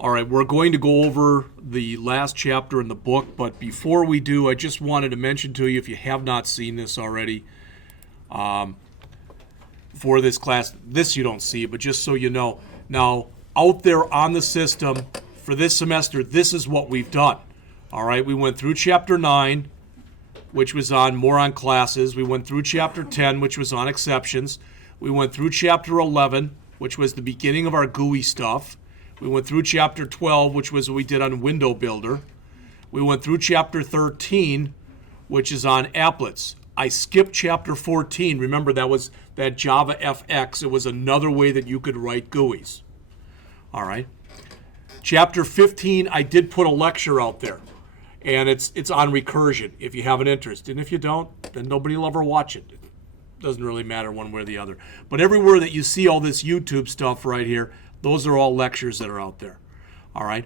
All right, we're going to go over the last chapter in the book, but before we do, I just wanted to mention to you, if you have not seen this already, for this class, this you don't see, but just so you know, now out there on the system for this semester, this is what we've done. All right, we went through Chapter 9, which was more on classes. We went through Chapter 10, which was on exceptions. We went through Chapter 11, which was the beginning of our GUI stuff. We went through Chapter 12, which was what we did on Window Builder. We went through Chapter 13, which is on applets. I skipped Chapter 14. Remember, that was that Java FX. It was another way that you could write GUIs. All right. Chapter 15, I did put a lecture out there, and it's on recursion if you have an interest. And if you don't, then nobody will ever watch it. It doesn't really matter one way or the other. But everywhere that you see all this YouTube stuff right here, those are all lectures that are out there. All right.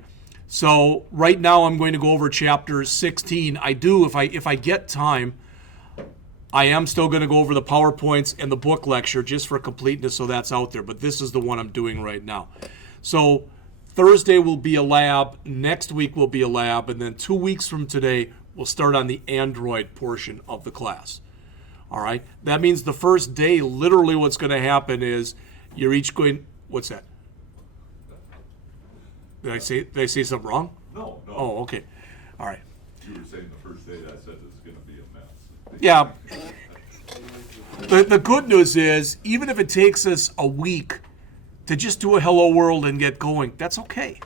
So right now I'm going to go over Chapter 16. I do, if I get time, I am still going to go over the PowerPoints and the book lecture just for completeness, so that's out there. But this is the one I'm doing right now. So Thursday will be a lab, next week will be a lab, and then 2 weeks from today we'll start on the Android portion of the class. All right. That means the first day, literally what's going to happen is you're each going, what's that? Did I say something wrong? No. Oh, okay. All right. You were saying the first day, I said it's going to be a mess. Yeah. The good news is, even if it takes us a week to just do a hello world and get going, that's okay.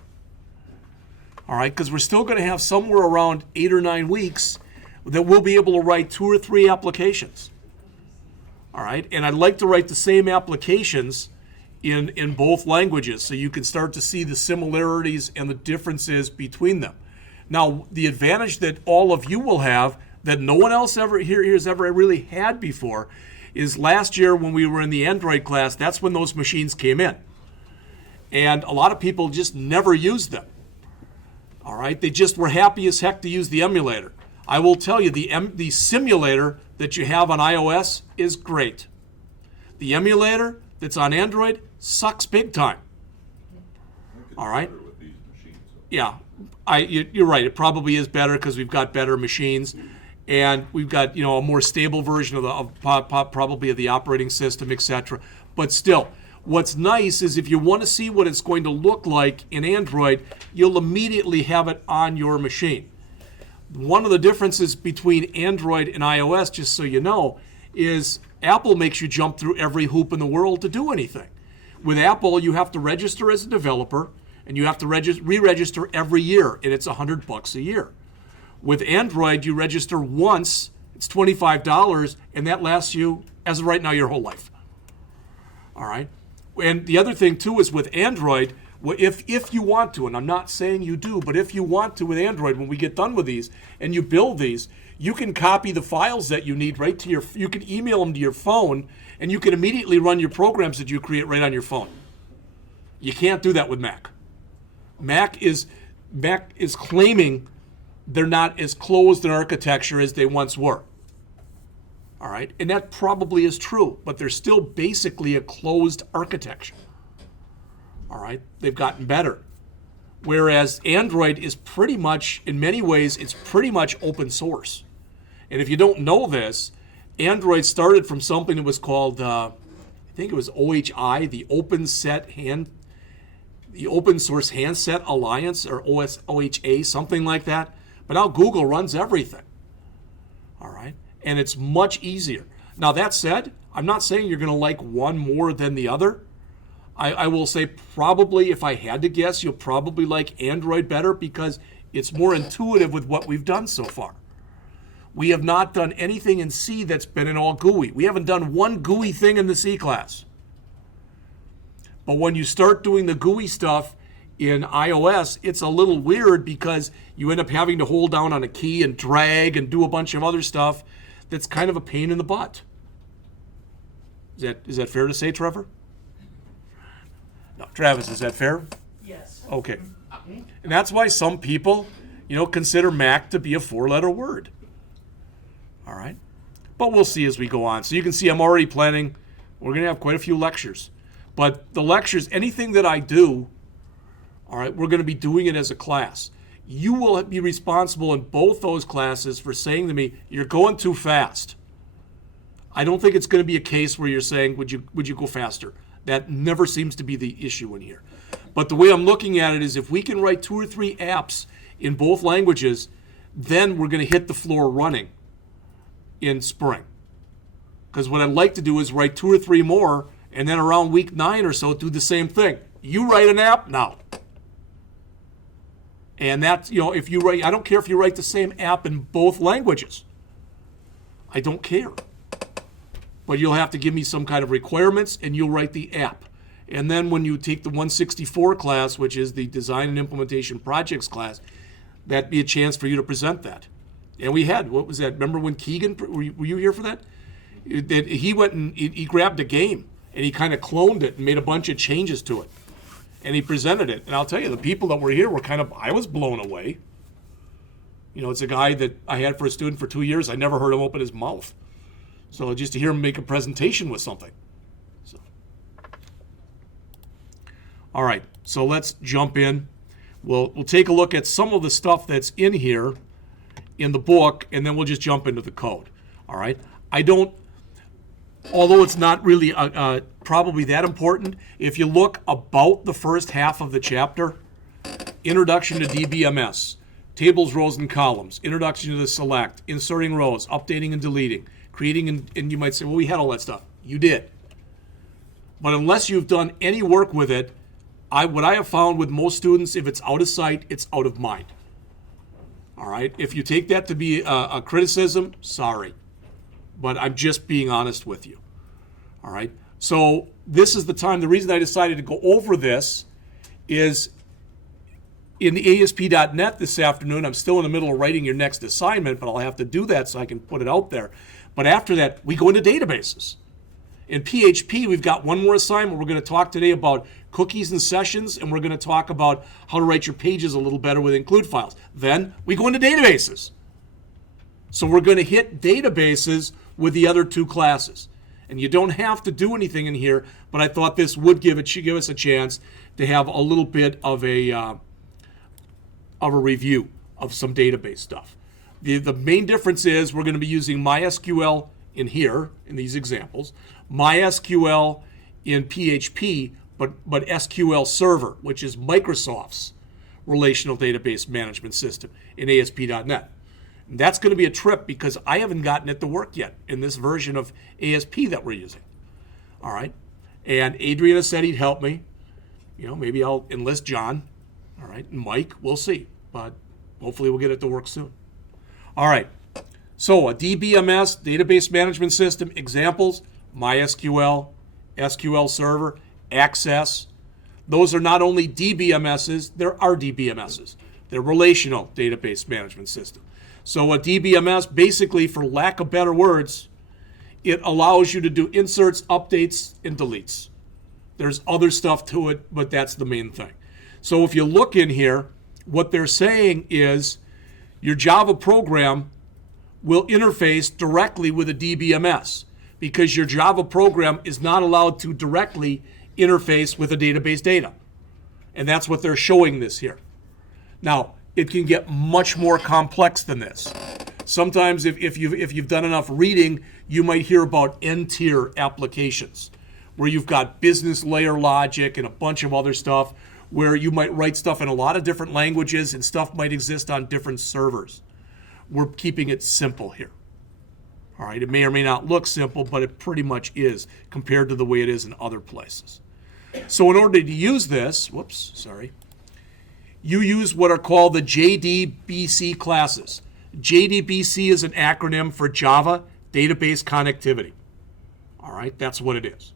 All right, because we're still going to have somewhere around 8 or 9 weeks that we'll be able to write 2 or 3 applications. All right, and I'd like to write the same applications in both languages so you can start to see the similarities and the differences between them. Now, the advantage that all of you will have that no one else ever here has ever really had before is last year when we were in the Android class, that's when those machines came in. And a lot of people just never used them. All right, they just were happy as heck to use the emulator. I will tell you, the simulator that you have on iOS is great. The emulator that's on Android sucks big time. All right? With these machines. Yeah, you're right. It probably is better because we've got better machines, and we've got a more stable version of probably of the operating system, etc. But still, what's nice is if you want to see what it's going to look like in Android, you'll immediately have it on your machine. One of the differences between Android and iOS, just so you know, is Apple makes you jump through every hoop in the world to do anything. With Apple, you have to register as a developer, and you have to re-register every year, and it's $100 a year. With Android, you register once, it's $25, and that lasts you, as of right now, your whole life. All right? And the other thing, too, is with Android, if you want to, and I'm not saying you do, but if you want to with Android, when we get done with these, and you build these, you can copy the files that you need right to you can email them to your phone, and you can immediately run your programs that you create right on your phone. You can't do that with Mac. Mac is claiming they're not as closed in architecture as they once were. All right, and that probably is true, but they're still basically a closed architecture. All right, they've gotten better. Whereas Android is pretty much, in many ways, it's pretty much open source. And if you don't know this, Android started from something that was called, I think it was OHI, the Open Source Handset Alliance, or OHA, something like that. But now Google runs everything. All right, and it's much easier. Now that said, I'm not saying you're going to like one more than the other. I will say probably, if I had to guess, you'll probably like Android better because it's more intuitive with what we've done so far. We have not done anything in C that's been in all GUI. We haven't done one GUI thing in the C class. But when you start doing the GUI stuff in iOS, it's a little weird because you end up having to hold down on a key and drag and do a bunch of other stuff that's kind of a pain in the butt. Is that fair to say, Trevor? No, Travis, is that fair? Yes. Okay. And that's why some people, consider Mac to be a 4-letter word. All right? But we'll see as we go on. So you can see I'm already planning. We're going to have quite a few lectures. But the lectures, anything that I do All right, we're going to be doing it as a class. You will be responsible in both those classes for saying to me, you're going too fast. I don't think it's going to be a case where you're saying, would you go faster? That never seems to be the issue in here. But the way I'm looking at it is if we can write 2 or 3 apps in both languages, then we're going to hit the floor running in spring. Because what I'd like to do is write 2 or 3 more, and then around week 9 or so, do the same thing. You write an app now. And that's, if you write, I don't care if you write the same app in both languages. I don't care. But you'll have to give me some kind of requirements, and you'll write the app. And then when you take the 164 class, which is the Design and Implementation Projects class, that'd be a chance for you to present that. And we had, what was that? Remember when Keegan, were you here for that? He went and he grabbed a game, and he kind of cloned it and made a bunch of changes to it. And he presented it. And I'll tell you, the people that were here were I was blown away. It's a guy that I had for a student for 2 years. I never heard him open his mouth. So just to hear him make a presentation was something. So. All right, so let's jump in. We'll take a look at some of the stuff that's in here in the book, and then we'll just jump into the code. All right? Although it's not really probably that important, if you look about the first half of the chapter, Introduction to DBMS, Tables, Rows, and Columns, Introduction to the Select, Inserting Rows, Updating and Deleting, Creating, and you might say, well, we had all that stuff. You did. But unless you've done any work with it, what I have found with most students, if it's out of sight, it's out of mind. All right? If you take that to be a criticism, sorry. But I'm just being honest with you. All right? So this is the time. The reason I decided to go over this is in the ASP.NET this afternoon. I'm still in the middle of writing your next assignment, but I'll have to do that so I can put it out there. But after that, we go into databases. In PHP, we've got one more assignment. We're going to talk today about cookies and sessions, and we're going to talk about how to write your pages a little better with include files. Then we go into databases. So we're going to hit databases with the other 2 classes. And you don't have to do anything in here, but I thought this would give us a chance to have a little bit of a review of some database stuff. The main difference is we're going to be using MySQL in here, in these examples, MySQL in PHP, but SQL Server, which is Microsoft's relational database management system in ASP.NET. And that's going to be a trip because I haven't gotten it to work yet in this version of ASP that we're using. All right? And Adrian has said he'd help me. Maybe I'll enlist John. All right? And Mike, we'll see. But hopefully we'll get it to work soon. All right. So a DBMS, Database Management System, examples, MySQL, SQL Server, Access. Those are not only DBMSs, they're RDBMSs. They're Relational Database Management System. So a DBMS, basically, for lack of better words, it allows you to do inserts, updates, and deletes. There's other stuff to it, but that's the main thing. So if you look in here, what they're saying is your Java program will interface directly with a DBMS because your Java program is not allowed to directly interface with a database data. And that's what they're showing this here. Now, it can get much more complex than this. Sometimes if you've done enough reading, you might hear about N-tier applications where you've got business layer logic and a bunch of other stuff where you might write stuff in a lot of different languages and stuff might exist on different servers. We're keeping it simple here. All right, it may or may not look simple, but it pretty much is compared to the way it is in other places. So in order to use this, you use what are called the JDBC classes. JDBC is an acronym for Java Database Connectivity. All right, that's what it is.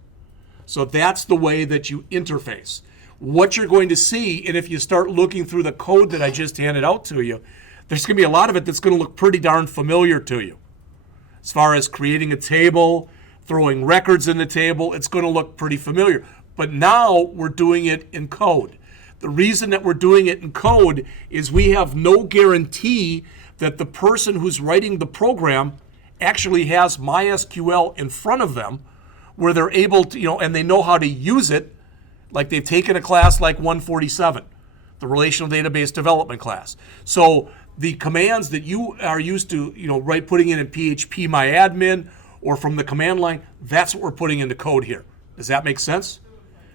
So that's the way that you interface. What you're going to see, and if you start looking through the code that I just handed out to you, there's going to be a lot of it that's going to look pretty darn familiar to you. As far as creating a table, throwing records in the table, it's going to look pretty familiar. But now we're doing it in code. The reason that we're doing it in code is we have no guarantee that the person who's writing the program actually has MySQL in front of them where they're able to, and they know how to use it, like they've taken a class like 147. the relational database development class. So the commands that you are used to, putting in PHP myadmin or from the command line, that's what we're putting into code here. Does that make sense?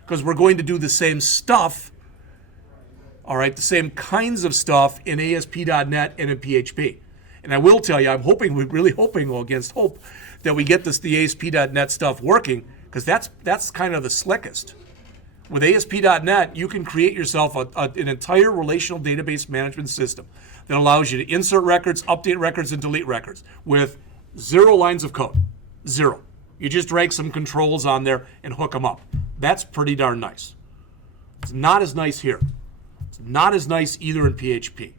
Because we're going to do the same stuff, all right, the same kinds of stuff in ASP.NET and in PHP. And I will tell you, we're really hoping, against hope, that we get the ASP.NET stuff working, because that's kind of the slickest. With ASP.NET, you can create yourself an entire relational database management system that allows you to insert records, update records, and delete records with 0 lines of code. 0. You just drag some controls on there and hook them up. That's pretty darn nice. It's not as nice here. It's not as nice either in PHP.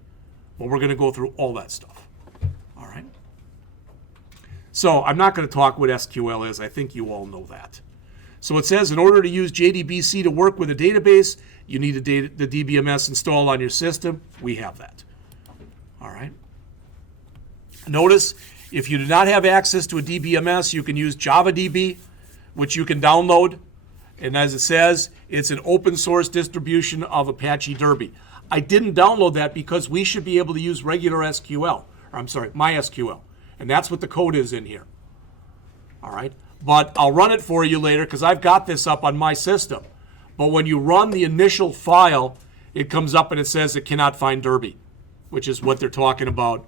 But we're going to go through all that stuff. All right? So I'm not going to talk what SQL is. I think you all know that. So it says in order to use JDBC to work with a database, you need the DBMS installed on your system. We have that. All right. Notice if you do not have access to a DBMS, you can use JavaDB, which you can download. And as it says, it's an open source distribution of Apache Derby. I didn't download that because we should be able to use regular SQL. MySQL. And that's what the code is in here. All right. But I'll run it for you later because I've got this up on my system. But when you run the initial file, it comes up and it says it cannot find Derby, which is what they're talking about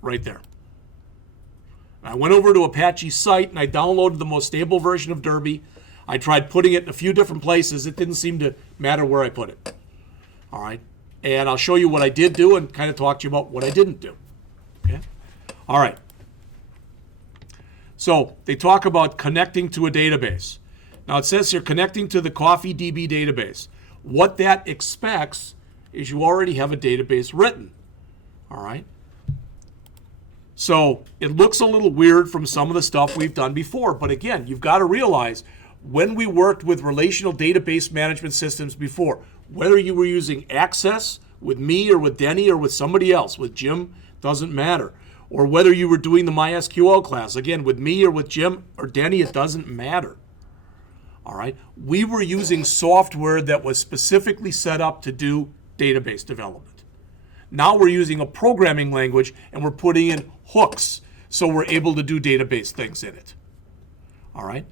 right there. I went over to Apache site and I downloaded the most stable version of Derby. I tried putting it in a few different places. It didn't seem to matter where I put it. All right. And I'll show you what I did do and kind of talk to you about what I didn't do. Okay. All right. So they talk about connecting to a database. Now it says here connecting to the CoffeeDB database. What that expects is you already have a database written. All right. So it looks a little weird from some of the stuff we've done before, but again, you've got to realize when we worked with relational database management systems before, whether you were using Access with me or with Denny or with somebody else, with Jim, doesn't matter. Or whether you were doing the MySQL class, again, with me or with Jim or Denny, it doesn't matter. All right? We were using software that was specifically set up to do database development. Now we're using a programming language and we're putting in hooks so we're able to do database things in it. All right?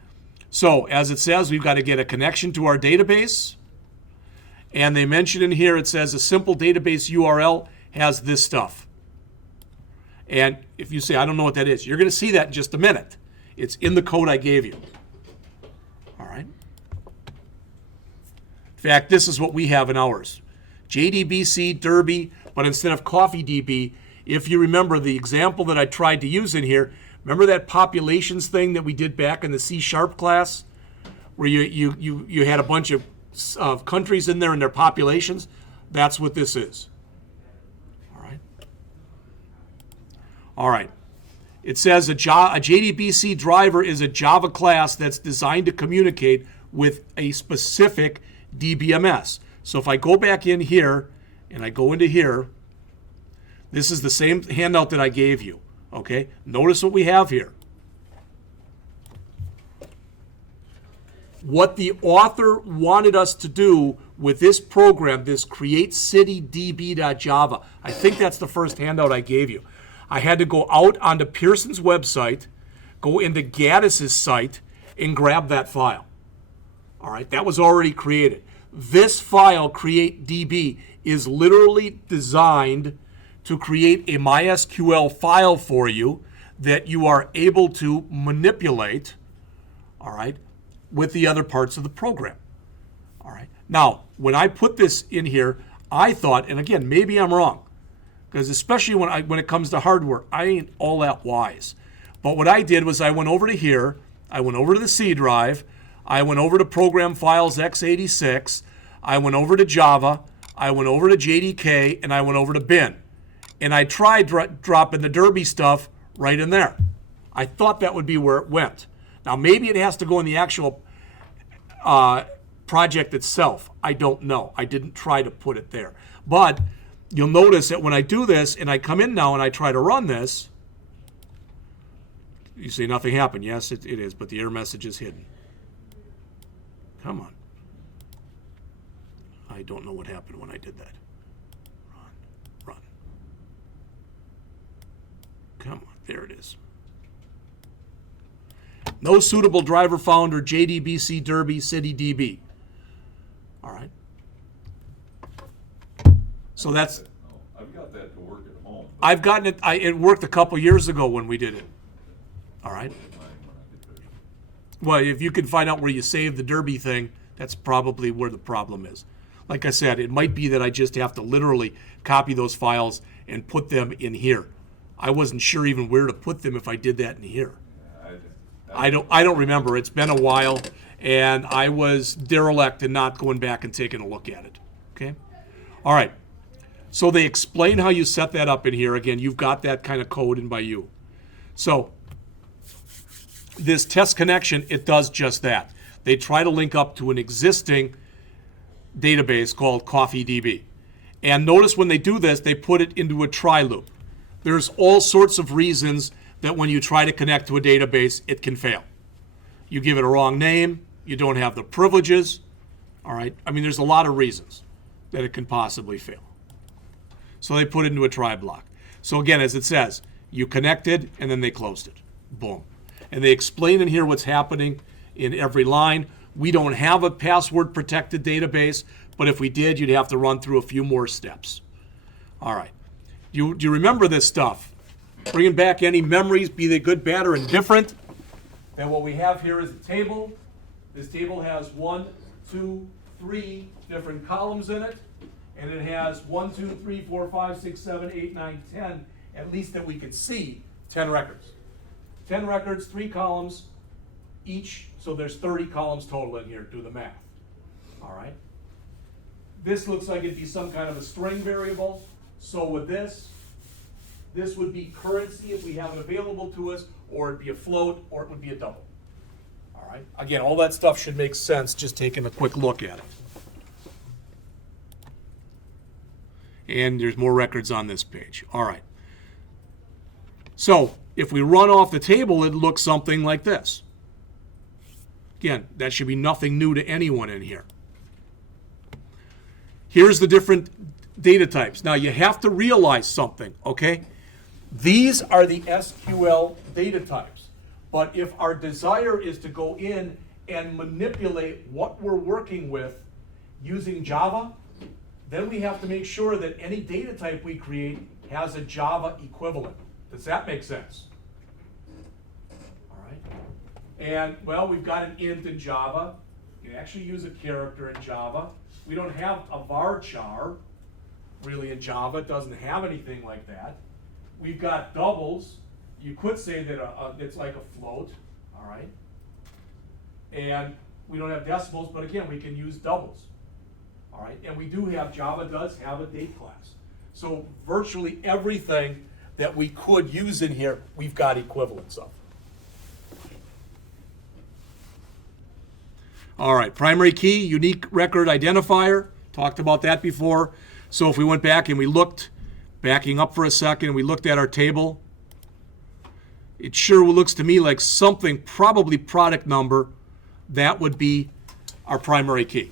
So as it says, we've got to get a connection to our database. And they mention in here, it says a simple database URL has this stuff. And if you say, I don't know what that is, you're going to see that in just a minute. It's in the code I gave you. All right? In fact, this is what we have in ours. JDBC, Derby, but instead of CoffeeDB, if you remember the example that I tried to use in here, remember that populations thing that we did back in the C# class? Where you had a bunch of countries in there and their populations? That's what this is. All right. It says a JDBC driver is a Java class that's designed to communicate with a specific DBMS. So if I go back in here and I go into here, this is the same handout that I gave you. Okay? Notice what we have here. What the author wanted us to do with this program, this createcitydb.java, I think that's the first handout I gave you. I had to go out onto Pearson's website, go into Gaddis's site, and grab that file. All right, that was already created. This file, createdb, is literally designed to create a MySQL file for you that you are able to manipulate, all right, with the other parts of the program. All right. Now, when I put this in here, I thought, and again, maybe I'm wrong, because especially when it comes to hardware, I ain't all that wise. But what I did was I went over to here, I went over to the C drive, I went over to Program Files x86, I went over to Java, I went over to JDK, and I went over to bin. And I tried dropping the Derby stuff right in there. I thought that would be where it went. Now, maybe it has to go in the actual project itself. I don't know. I didn't try to put it there. But you'll notice that when I do this and I come in now and I try to run this, you see nothing happened. Yes, it is, but the error message is hidden. Come on. I don't know what happened when I did that. Run. Come on, there it is. No suitable driver found or JDBC Derby City DB. All right. So that's. No, I've got that to work at home. I've gotten it. It worked a couple years ago when we did it. All right. Well, if you can find out where you saved the Derby thing, that's probably where the problem is. Like I said, it might be that I just have to literally copy those files and put them in here. I wasn't sure even where to put them if I did that in here. I don't remember. It's been a while, and I was derelict in not going back and taking a look at it. Okay? All right. So they explain how you set that up in here. Again, you've got that kind of code in by you. So this test connection, it does just that. They try to link up to an existing database called CoffeeDB. And notice when they do this, they put it into a try loop. There's all sorts of reasons that when you try to connect to a database, it can fail. You give it a wrong name, you don't have the privileges, all right? I mean, there's a lot of reasons that it can possibly fail. So they put it into a try block. So again, as it says, you connected and then they closed it. Boom. And they explain in here what's happening in every line. We don't have a password protected database, but if we did, you'd have to run through a few more steps. All right. Do you remember this stuff? Bringing back any memories, be they good, bad, or indifferent? And what we have here is a table. This table has 1, 2, 3 different columns in it. And it has 1, 2, 3, 4, 5, 6, 7, 8, 9, 10, at least that we could see, 10 records. 10 records, 3 columns each, so there's 30 columns total in here. Do the math. All right. This looks like it'd be some kind of a string variable. So with this would be currency if we have it available to us, or it'd be a float, or it would be a double. All right. Again, all that stuff should make sense just taking a quick look at it. And there's more records on this page. All right. So if we run off the table, it looks something like this. Again, that should be nothing new to anyone in here. Here's the different data types. Now you have to realize something, okay? These are the SQL data types. But if our desire is to go in and manipulate what we're working with using Java, then we have to make sure that any data type we create has a Java equivalent. Does that make sense? All right. And, well, we've got an int in Java. You can actually use a character in Java. We don't have a varchar really in Java. It doesn't have anything like that. We've got doubles. You could say that it's like a float, all right? And we don't have decimals, but again, we can use doubles, all right? And we do have, Java does have a date class. So virtually everything that we could use in here, we've got equivalents of. All right, primary key, unique record identifier. Talked about that before. So if we went back and we looked, backing up for a second, we looked at our table, it sure looks to me like something, probably product number, that would be our primary key.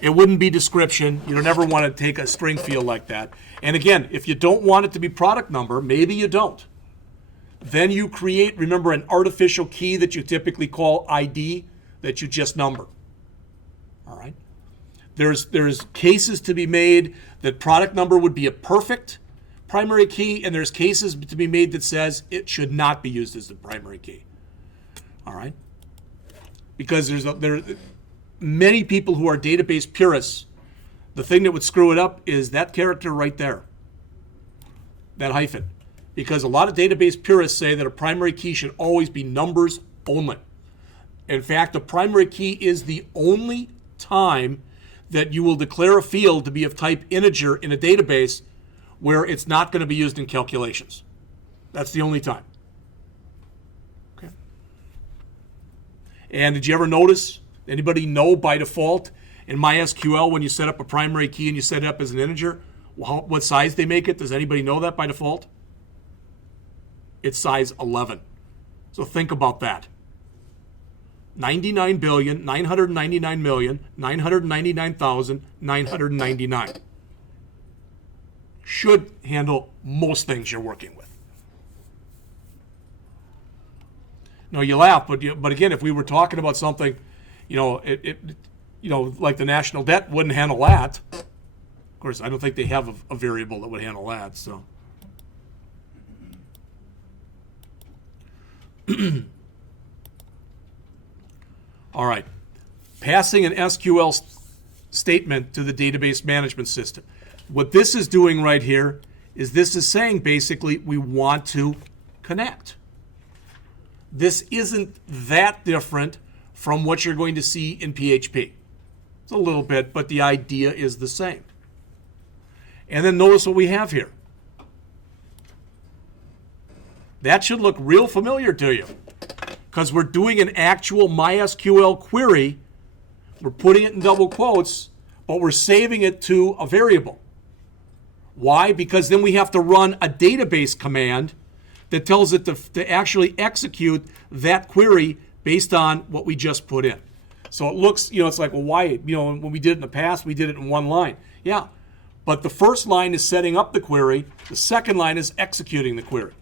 It wouldn't be description. You don't ever want to take a string field like that. And again, if you don't want it to be product number, maybe you don't. Then you create, remember, an artificial key that you typically call ID that you just number. All right? There's cases to be made that product number would be a perfect primary key, and there's cases to be made that says it should not be used as the primary key. All right? Because there are many people who are database purists. The thing that would screw it up is that character right there, that hyphen. Because a lot of database purists say that a primary key should always be numbers only. In fact, a primary key is the only time that you will declare a field to be of type integer in a database where it's not going to be used in calculations. That's the only time. Okay. And did you ever notice, anybody know by default in MySQL when you set up a primary key and you set it up as an integer, what size they make it? Does anybody know that by default? It's size 11. So think about that. $99,999,999,999. Should handle most things you're working with. No, you laugh, but again, if we were talking about something, like the national debt wouldn't handle that. Of course, I don't think they have a variable that would handle that. So, all right, passing an SQL statement to the database management system. What this is doing right here is this is saying basically we want to connect. This isn't that different from what you're going to see in PHP. It's a little bit, but the idea is the same. And then notice what we have here. That should look real familiar to you because we're doing an actual MySQL query. We're putting it in double quotes, but we're saving it to a variable. Why? Because then we have to run a database command that tells it to actually execute that query based on what we just put in. So it looks, it's like, well, why? When we did it in the past, we did it in one line. Yeah, but the first line is setting up the query. The second line is executing the query.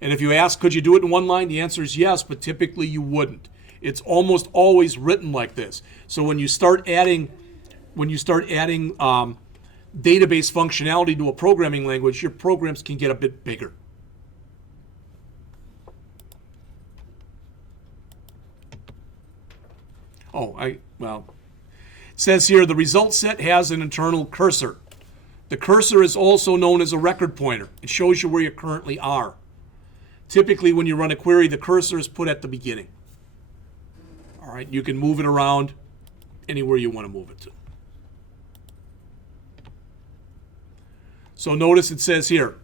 And if you ask, could you do it in one line? The answer is yes, but typically you wouldn't. It's almost always written like this. So when you start adding database functionality to a programming language, your programs can get a bit bigger. It says here the result set has an internal cursor. The cursor is also known as a record pointer. It shows you where you currently are. Typically, when you run a query, the cursor is put at the beginning. All right, you can move it around anywhere you want to move it to. So notice it says here.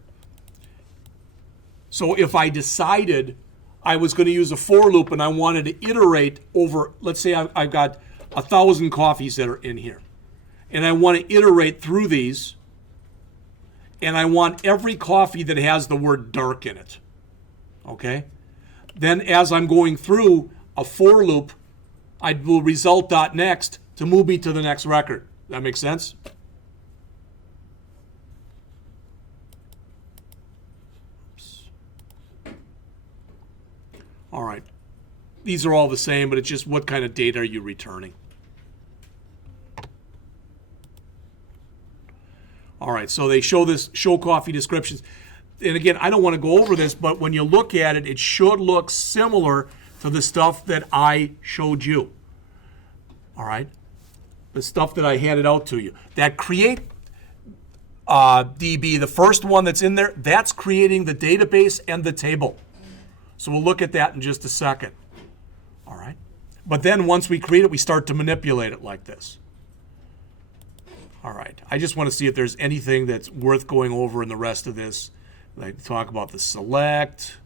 So if I decided I was going to use a for loop and I wanted to iterate over, let's say I've got 1,000 coffees that are in here, and I want to iterate through these, and I want every coffee that has the word dark in it, okay? Then as I'm going through a for loop, I will result.next to move me to the next record. That makes sense? All right. These are all the same, but it's just what kind of data are you returning? All right, so they show coffee descriptions. And again, I don't want to go over this, but when you look at it, it should look similar to the stuff that I showed you. All right? The stuff that I handed out to you. That create DB, the first one that's in there, that's creating the database and the table. So we'll look at that in just a second. All right? But then once we create it, we start to manipulate it like this. All right. I just want to see if there's anything that's worth going over in the rest of this. Like talk about the select.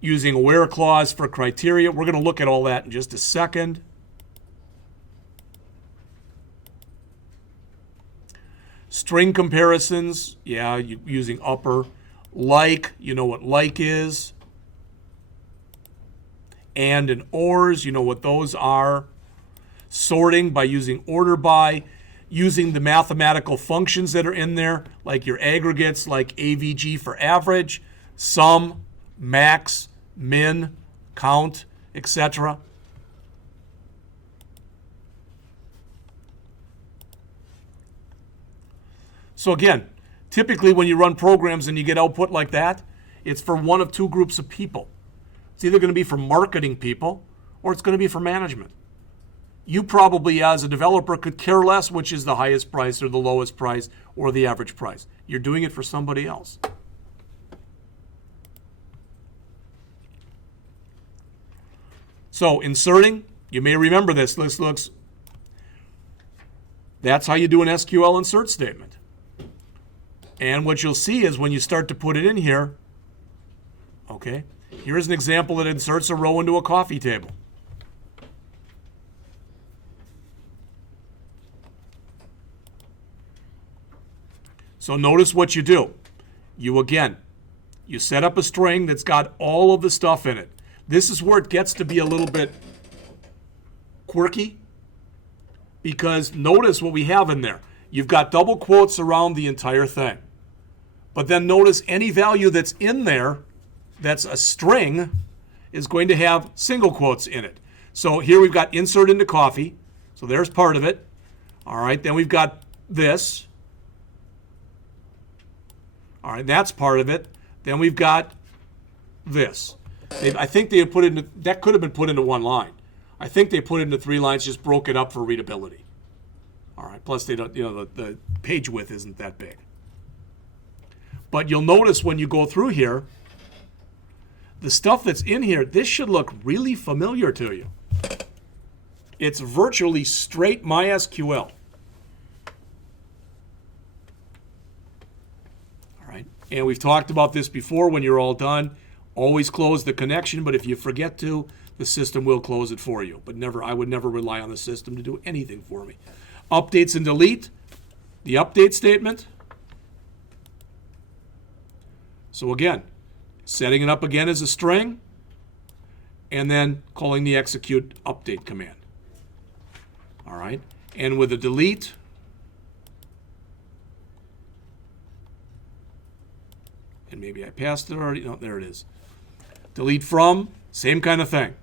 Using a where clause for criteria. We're going to look at all that in just a second. String comparisons. Yeah, using upper. Like, you know what like is. And ors, you know what those are. Sorting by using order by. Using the mathematical functions that are in there, like your aggregates, like AVG for average, sum, max, min, count, etc. So again, typically when you run programs and you get output like that, it's for one of two groups of people. It's either going to be for marketing people or it's going to be for management. You probably, as a developer, could care less which is the highest price or the lowest price or the average price. You're doing it for somebody else. So inserting, you may remember this. This looks, that's how you do an SQL insert statement. And what you'll see is when you start to put it in here, okay, here's an example that inserts a row into a coffee table. So notice what you do. You again You set up a string that's got all of the stuff in it. This is where it gets to be a little bit quirky, because notice what we have in there. You've got double quotes around the entire thing. But then notice any value that's in there that's a string is going to have single quotes in it. So here we've got insert into coffee. So there's part of it. All right, then we've got this. All right, that's part of it. Then we've got this. I think they put it in, that could have been put into one line. I think they put it into 3 lines, just broke it up for readability. All right, plus they don't, the page width isn't that big. But you'll notice when you go through here, the stuff that's in here, this should look really familiar to you. It's virtually straight MySQL. All right, and we've talked about this before. When you're all done, always close the connection, but if you forget to, the system will close it for you. But never, I would never rely on the system to do anything for me. Updates and delete, the update statement. So again, setting it up again as a string, and then calling the execute update command. All right, and with a delete, and maybe I passed it already. No, there it is. Delete from, same kind of thing.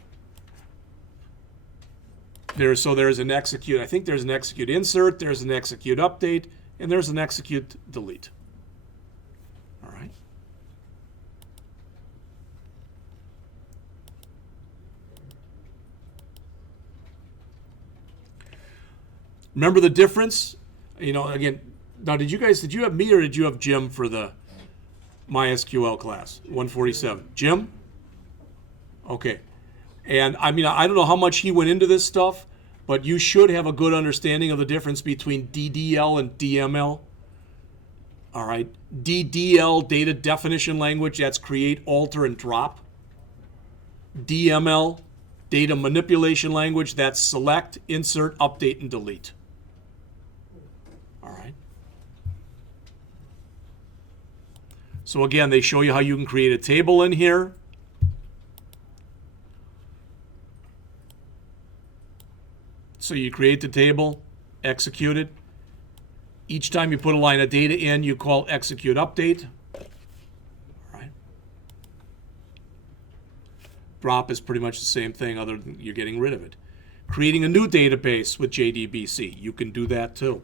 There's an execute. I think there's an execute insert, there's an execute update, and there's an execute delete. All right. Remember the difference? Again, now did you have me or did you have Jim for the MySQL class? 147. Jim? Okay. And I don't know how much he went into this stuff, but you should have a good understanding of the difference between DDL and DML. All right. DDL, data definition language, that's create, alter, and drop. DML, data manipulation language, that's select, insert, update, and delete. All right. So again, they show you how you can create a table in here. So you create the table, execute it. Each time you put a line of data in, you call execute update. All right. Drop is pretty much the same thing, other than you're getting rid of it. Creating a new database with JDBC, you can do that too.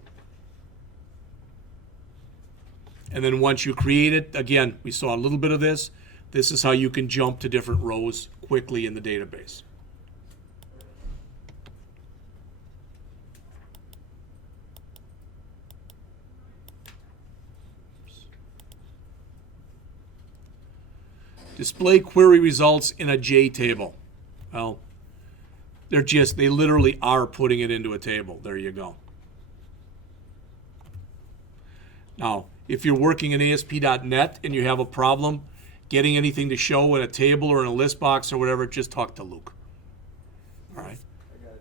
And then once you create it, again, we saw a little bit of this. This is how you can jump to different rows quickly in the database. Display query results in a J table. Well, they literally are putting it into a table. There you go. Now, if you're working in ASP.NET and you have a problem getting anything to show in a table or in a list box or whatever, just talk to Luke. All right. I got you.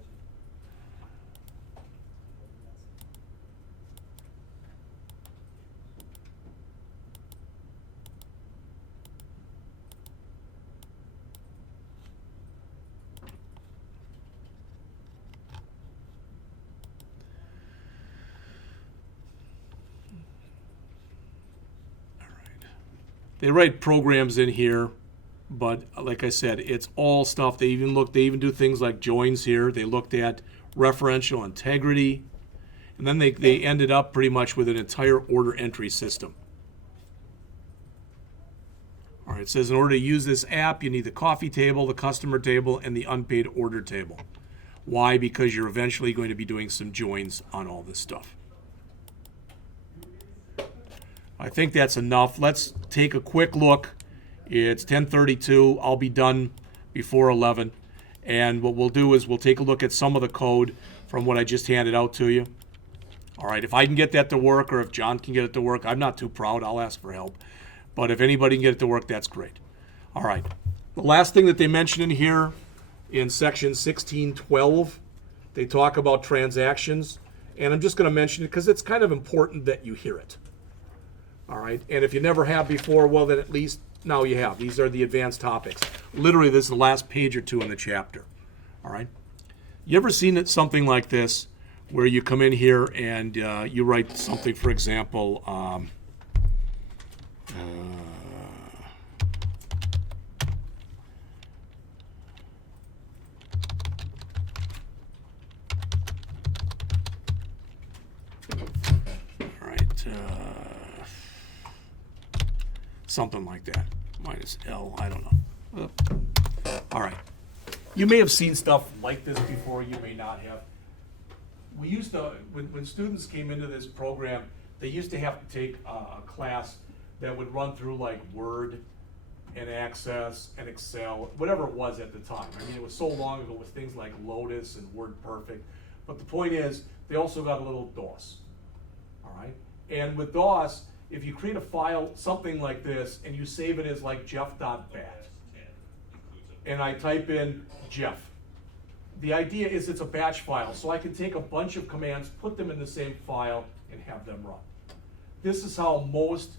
They write programs in here, but like I said, it's all stuff. They even do things like joins here. They looked at referential integrity, and then they ended up pretty much with an entire order entry system. All right, it says in order to use this app, you need the coffee table, the customer table, and the unpaid order table. Why? Because you're eventually going to be doing some joins on all this stuff. I think that's enough. Let's take a quick look. It's 10:32. I'll be done before 11. And what we'll do is we'll take a look at some of the code from what I just handed out to you. All right, if I can get that to work, or if John can get it to work, I'm not too proud. I'll ask for help. But if anybody can get it to work, that's great. All right. The last thing that they mention in here, in section 16.12, they talk about transactions. And I'm just going to mention it because it's kind of important that you hear it. All right, and if you never have before, well, then at least now you have. These are the advanced topics. Literally, this is the last page or two in the chapter. All right? You ever seen something like this where you come in here and you write something, for example, something like that, minus L, I don't know. All right. You may have seen stuff like this before, you may not have. We used to, when students came into this program, they used to have to take a class that would run through like Word and Access and Excel, whatever it was at the time. I mean, it was so long ago with things like Lotus and WordPerfect. But the point is, they also got a little DOS, all right? And with DOS, if you create a file, something like this, and you save it as like jeff.bat, and I type in Jeff, the idea is it's a batch file, so I can take a bunch of commands, put them in the same file, and have them run. This is how most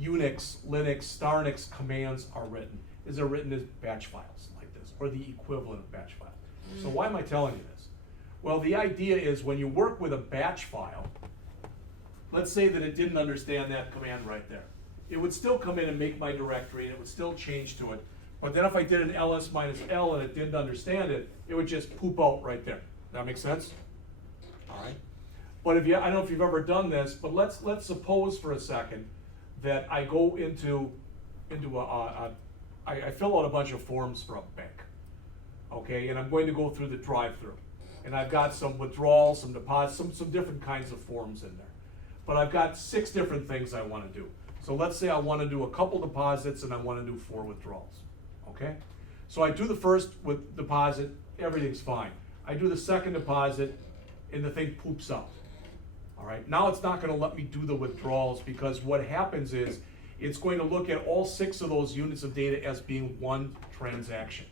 Unix, Linux, Starnix commands are written, is they're written as batch files like this, or the equivalent of batch file. So why am I telling you this? Well, the idea is when you work with a batch file, let's say that it didn't understand that command right there. It would still come in and make my directory, and it would still change to it. But then if I did an ls minus L and it didn't understand it, it would just poop out right there. That make sense? All right. But if you, I don't know if you've ever done this, but let's suppose for a second that I go into I fill out a bunch of forms for a bank. Okay, and I'm going to go through the drive-through, and I've got some withdrawals, some deposits, some different kinds of forms in there. But I've got 6 different things I want to do. So let's say I want to do a couple deposits and I want to do 4 withdrawals. Okay? So I do the first with deposit, everything's fine. I do the second deposit and the thing poops out. All right? Now it's not going to let me do the withdrawals because what happens is it's going to look at all 6 of those units of data as being one transaction.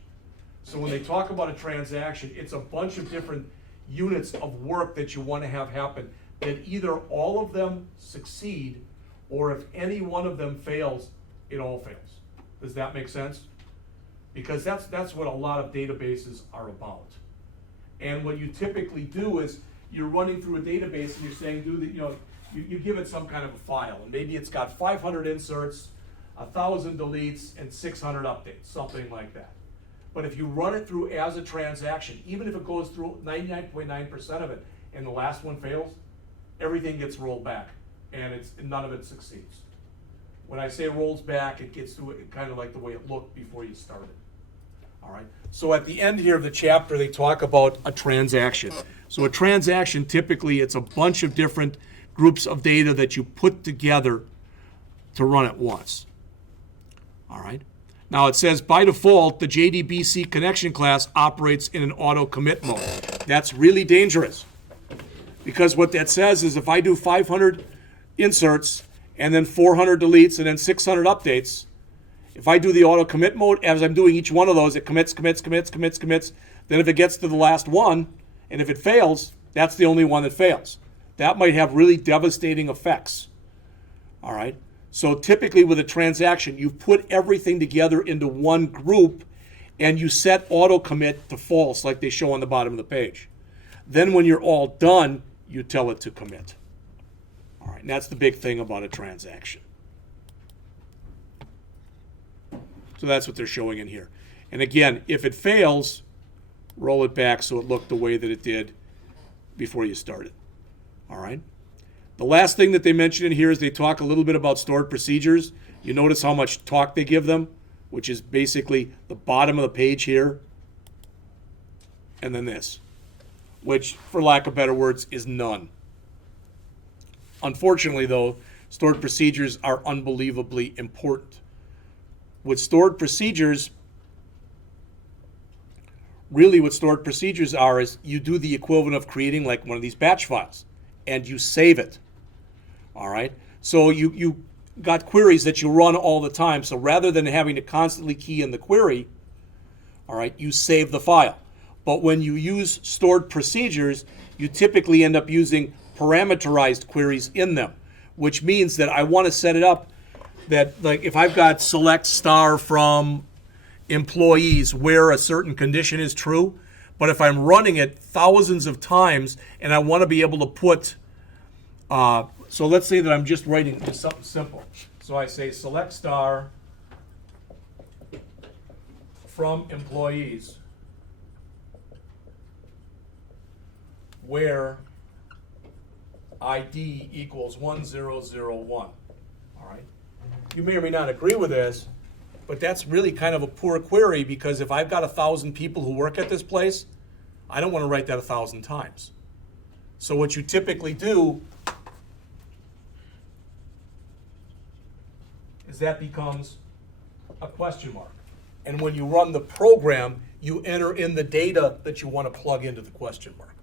So when they talk about a transaction, it's a bunch of different units of work that you want to have happen, that either all of them succeed, or if any one of them fails, it all fails. Does that make sense? Because that's what a lot of databases are about. And what you typically do is you're running through a database and you're saying, you give it some kind of a file, and maybe it's got 500 inserts, 1,000 deletes, and 600 updates, something like that. But if you run it through as a transaction, even if it goes through 99.9% of it, and the last one fails, everything gets rolled back, and none of it succeeds. When I say rolls back, it gets to it kind of like the way it looked before you started. All right. So at the end here of the chapter, they talk about a transaction. So a transaction, typically, it's a bunch of different groups of data that you put together to run at once. All right. Now it says by default, the JDBC connection class operates in an auto commit mode. That's really dangerous. Because what that says is if I do 500 inserts and then 400 deletes and then 600 updates, if I do the auto commit mode, as I'm doing each one of those, it commits. Then if it gets to the last one, and if it fails, that's the only one that fails. That might have really devastating effects. All right? So typically with a transaction, you put everything together into one group and you set auto commit to false like they show on the bottom of the page. Then when you're all done, you tell it to commit. All right, and that's the big thing about a transaction. So that's what they're showing in here. And again, if it fails, roll it back so it looked the way that it did before you started. All right? The last thing that they mention in here is they talk a little bit about stored procedures. You notice how much talk they give them, which is basically the bottom of the page here, and then this, which, for lack of better words, is none. Unfortunately, though, stored procedures are unbelievably important. With stored procedures, really what stored procedures are is you do the equivalent of creating like one of these batch files, and you save it. All right? So you got queries that you run all the time, so rather than having to constantly key in the query, all right, you save the file. But when you use stored procedures, you typically end up using parameterized queries in them, which means that I want to set it up that, like, if I've got select star from employees where a certain condition is true, but if I'm running it thousands of times and I want to be able to put, so let's say that I'm just writing just something simple. So I say select star from employees where ID equals 1001. All right. You may or may not agree with this, but that's really kind of a poor query, because if I've got 1,000 people who work at this place, I don't want to write that 1,000 times. So what you typically do is that becomes a question mark. And when you run the program, you enter in the data that you want to plug into the question mark.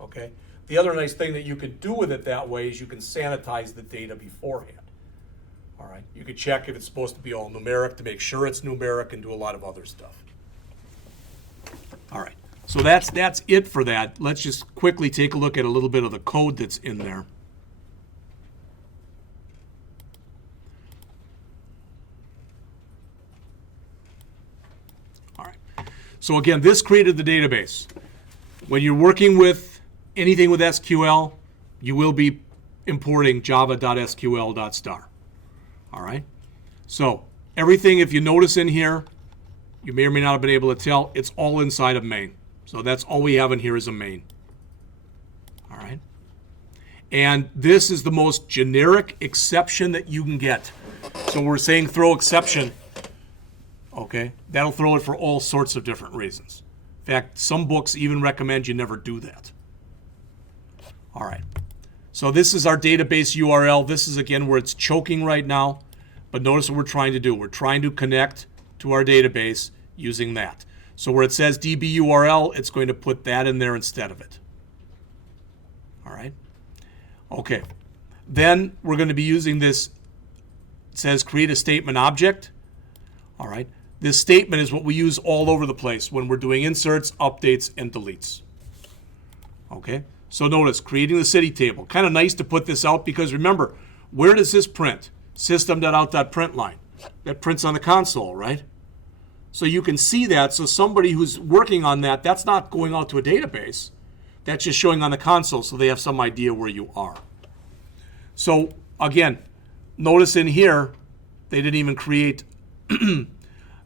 Okay? The other nice thing that you could do with it that way is you can sanitize the data beforehand. All right? You could check if it's supposed to be all numeric to make sure it's numeric, and do a lot of other stuff. All right. So that's it for that. Let's just quickly take a look at a little bit of the code that's in there. All right. So again, this created the database. When you're working with anything with SQL, you will be importing java.sql.star. All right? So everything, if you notice in here, you may or may not have been able to tell, it's all inside of main. So that's all we have in here is a main. All right? And this is the most generic exception that you can get. So we're saying throw exception, okay? That'll throw it for all sorts of different reasons. In fact, some books even recommend you never do that. All right. So this is our database URL. This is, again, where it's choking right now. But notice what we're trying to do. We're trying to connect to our database using that. So where it says DB URL, it's going to put that in there instead of it. All right. Okay. Then we're going to be using this. It says create a statement object. All right. This statement is what we use all over the place when we're doing inserts, updates, and deletes. Okay. So notice, creating the city table. Kind of nice to put this out, because remember, where does this print? System.out.println. That prints on the console, right? So you can see that. So somebody who's working on that, that's not going out to a database. That's just showing on the console, so they have some idea where you are. So again, notice in here, they didn't even create, they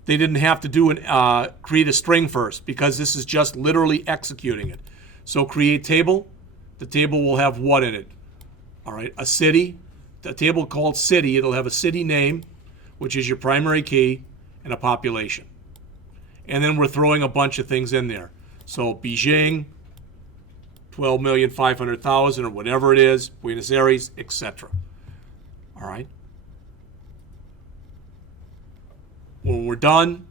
didn't have to do create a string first, because this is just literally executing it. So create table. The table will have what in it? All right, a city. A table called city. It'll have a city name, which is your primary key, and a population. And then we're throwing a bunch of things in there. So Beijing, 12,500,000 or whatever it is, Buenos Aires, etc. All right. When we're done,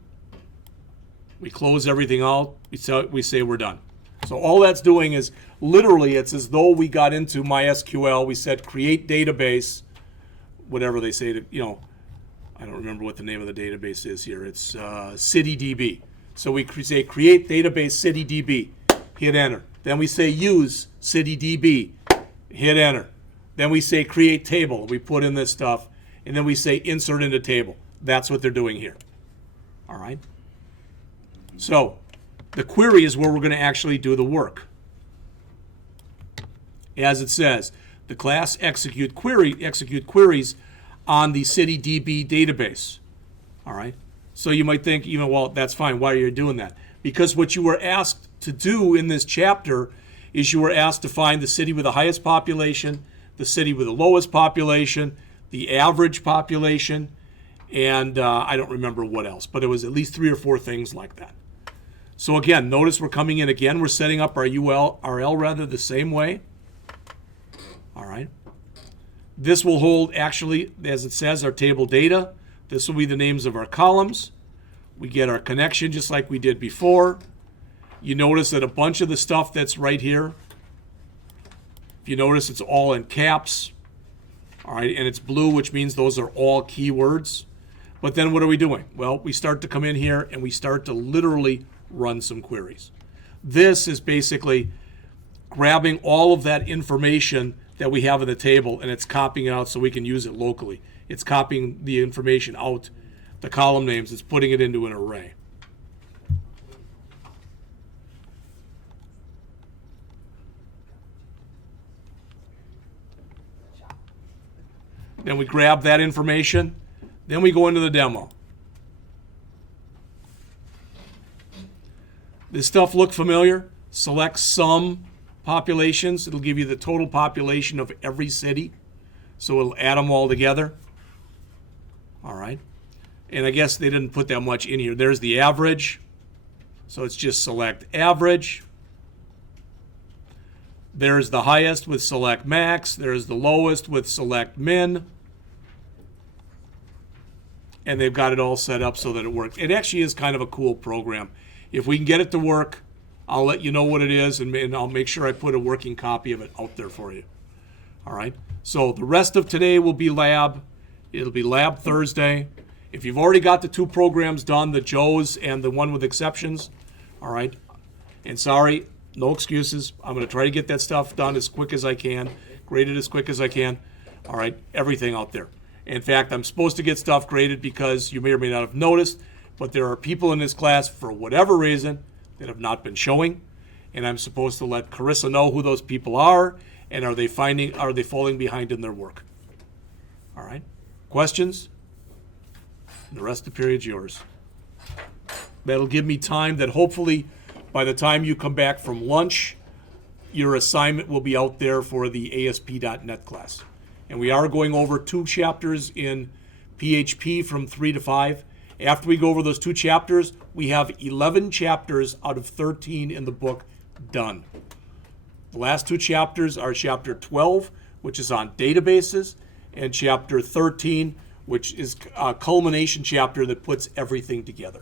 we close everything out. We say we're done. So all that's doing is literally, it's as though we got into MySQL. We said create database, whatever they say to, I don't remember what the name of the database is here. It's CityDB. So we say create database CityDB, hit enter. Then we say use CityDB, hit enter. Then we say create table. We put in this stuff, and then we say insert into table. That's what they're doing here. All right. So the query is where we're going to actually do the work. As it says, the class execute queries on the CityDB database. All right. So you might think, well, that's fine. Why are you doing that? Because what you were asked to do in this chapter is you were asked to find the city with the highest population, the city with the lowest population, the average population, and I don't remember what else, but it was at least 3 or 4 things like that. So again, notice we're coming in again. We're setting up our URL the same way. All right. This will hold, actually, as it says, our table data. This will be the names of our columns. We get our connection just like we did before. You notice that a bunch of the stuff that's right here, if you notice, it's all in caps. All right, and it's blue, which means those are all keywords. But then what are we doing? Well, we start to come in here and we start to literally run some queries. This is basically grabbing all of that information that we have in the table, and it's copying it out so we can use it locally. It's copying the information out, the column names, it's putting it into an array. Then we grab that information, then we go into the demo. This stuff look familiar? Select some populations. It'll give you the total population of every city. So it'll add them all together. All right. And I guess they didn't put that much in here. There's the average. So it's just select average. There's the highest with select max. There's the lowest with select min. And they've got it all set up so that it works. It actually is kind of a cool program. If we can get it to work, I'll let you know what it is, and I'll make sure I put a working copy of it out there for you. All right? So the rest of today will be lab. It'll be lab Thursday. If you've already got the 2 programs done, the Joe's and the one with exceptions, all right? And sorry, no excuses. I'm going to try to get that stuff done as quick as I can, graded as quick as I can. All right? Everything out there. In fact, I'm supposed to get stuff graded because you may or may not have noticed, but there are people in this class, for whatever reason, that have not been showing, and I'm supposed to let Carissa know who those people are, and are they falling behind in their work? All right? Questions? The rest of the period's yours. That'll give me time that hopefully by the time you come back from lunch, your assignment will be out there for the ASP.NET class. And we are going over 2 chapters in PHP from 3 to 5. After we go over those 2 chapters, we have 11 chapters out of 13 in the book done. The last 2 chapters are chapter 12, which is on databases, and chapter 13, which is a culmination chapter that puts everything together.